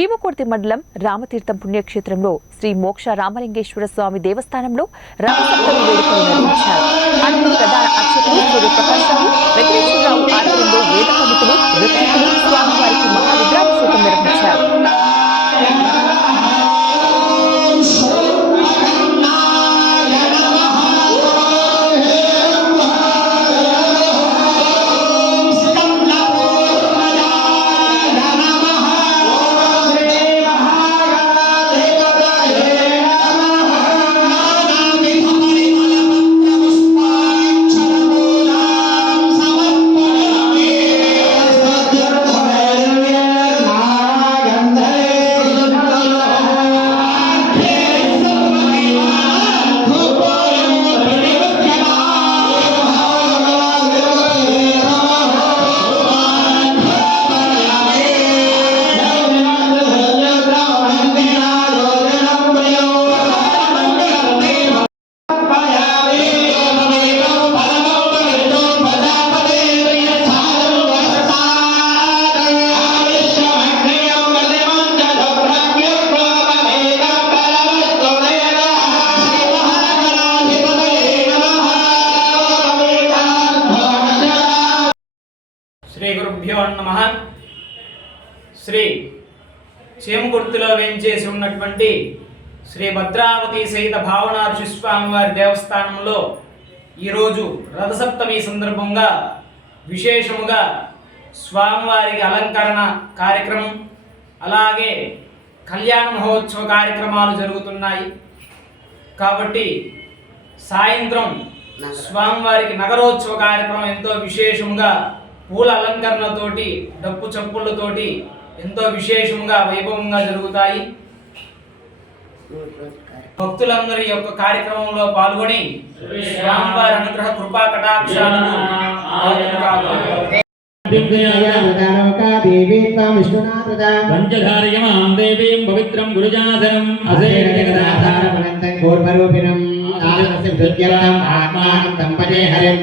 చీమకుర్తి మండలం రామతీర్థం పుణ్యక్షేత్రంలో శ్రీ మోక్ష రామలింగేశ్వర స్వామి దేవస్థానంలో రథసప్తమి వేడుకలు నిర్వహించారు. అనంతరం ప్రధాన అర్చకులు సూర్యప్రకాశరావు, వెంకటేశ్వరరావు ఆధ్వర్యంలో వేద పండితులు, ఋత్వికులు స్వామివారికి మహారుద్రాభిషేకం నిర్వహించారు. శ్రీ గురుభ్యో నమః. శ్రీ చీమకుర్తిలో వేంచేసి ఉన్నటువంటి శ్రీ భద్రావతి సహిత భావనార్షి స్వామివారి దేవస్థానంలో ఈరోజు రథసప్తమి సందర్భంగా విశేషముగా స్వామివారికి అలంకరణ కార్యక్రమం, అలాగే కళ్యాణ మహోత్సవ కార్యక్రమాలు జరుగుతున్నాయి. కాబట్టి సాయంత్రం స్వామివారికి నగరోత్సవ కార్యక్రమం ఎంతో విశేషముగా పూల అలంకరణతోటి, డప్పు చప్పులతోటి ఎంతో విశేషంగా వైభవంగా జరుగుతాయి. భక్తులందరి యొక్క కార్యక్రమంలో పాల్గొని స్వామివారి అనుగ్రహ కృపా కటాక్షాలను పంచధారయమాం దేవీం పవిత్రం గురుజాసనం అసేకదాధారమనంతం గోర్భరూపిణం ఆత్మానం దంపతే హరిం